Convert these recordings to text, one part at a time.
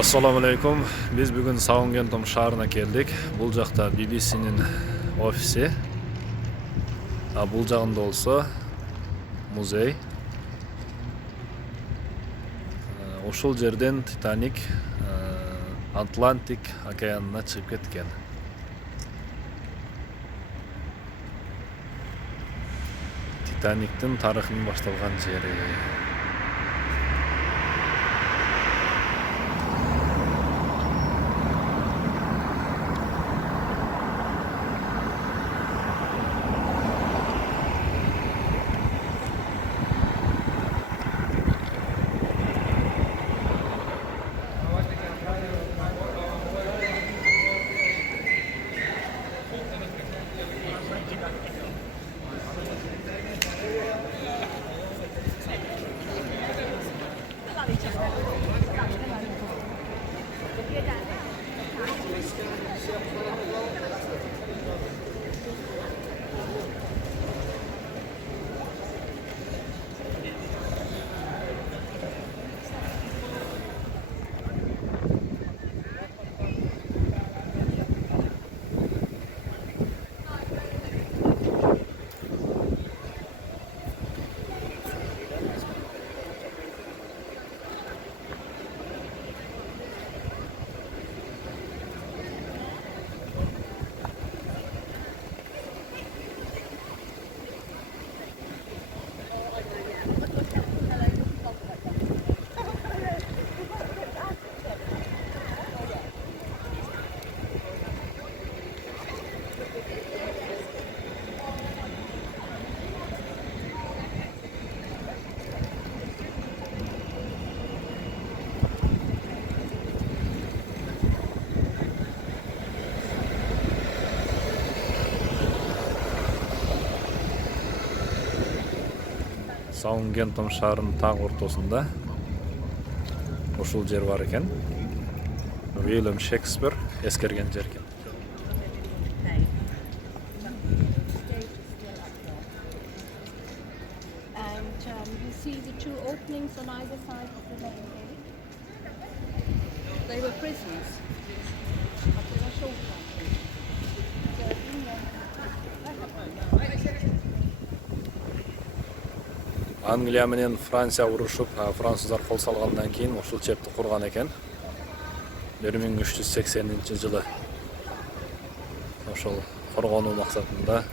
Assalamu alaikum. Biz bugün Southampton шаарына келдик. Бул жакта BBC'нин офиси. Бул жагында болсо музей. Ошол жерден Титаник Атлантик океанына чыгып кеткен. Титаниктин тарыхынын башталган жери. Саунгемптон шаарынын так ортосунда ушул жер бар экен. Уильям Шекспир эскерген жер экен. You see the two openings on either side of the main gate. They were prisons, but they were short ones. So in there- Англия менен Франция урушуп, француздар кол салгандан кийин ушул чепти курган экен. 1380-жылы ошол коргонуу максатында.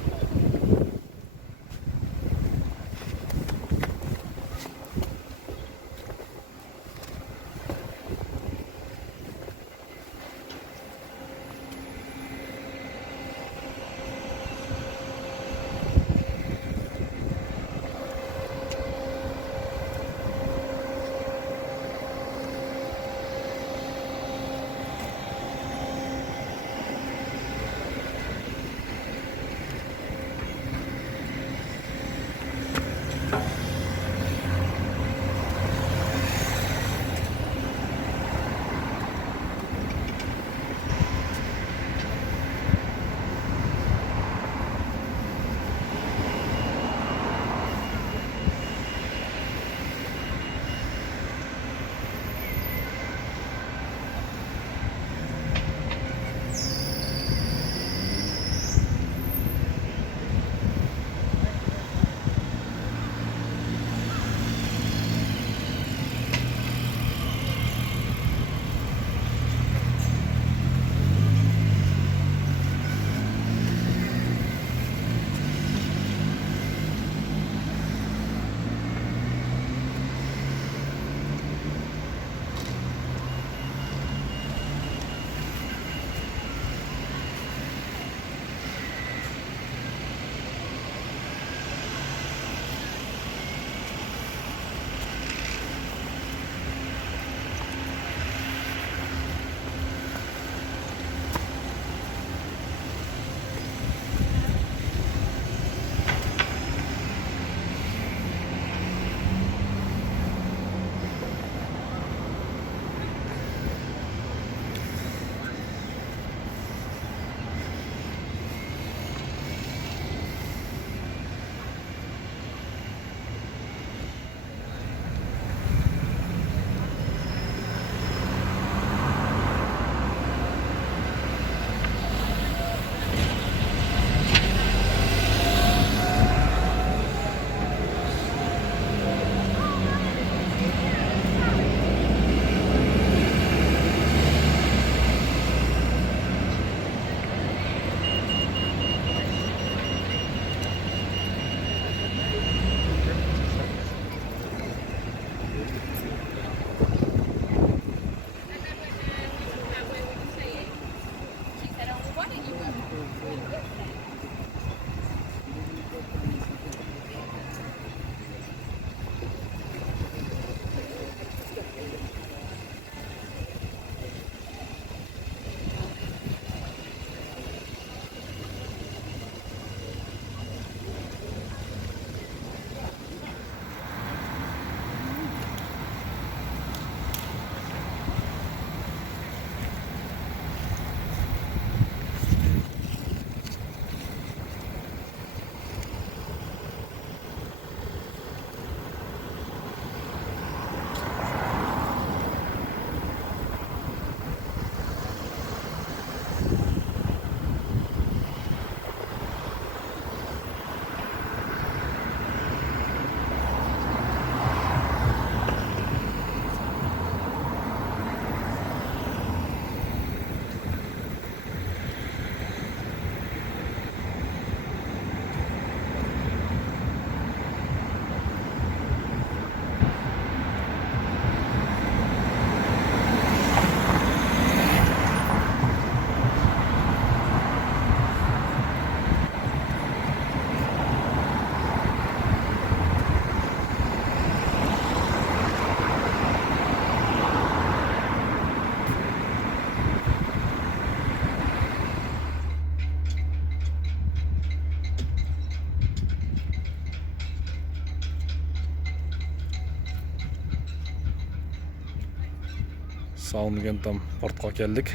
Саунгемптон портко келдик.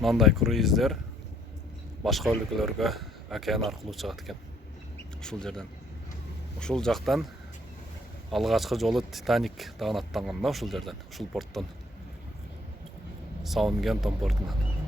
Мындай круиздер башка өлкөлөргө океан аркылуу чыгат экен. Ушул жерден. Ушул жактан алгачкы жолу Титаник дагы аттанган да ушул жерден, ушул порттон. Саунгемптон портунан.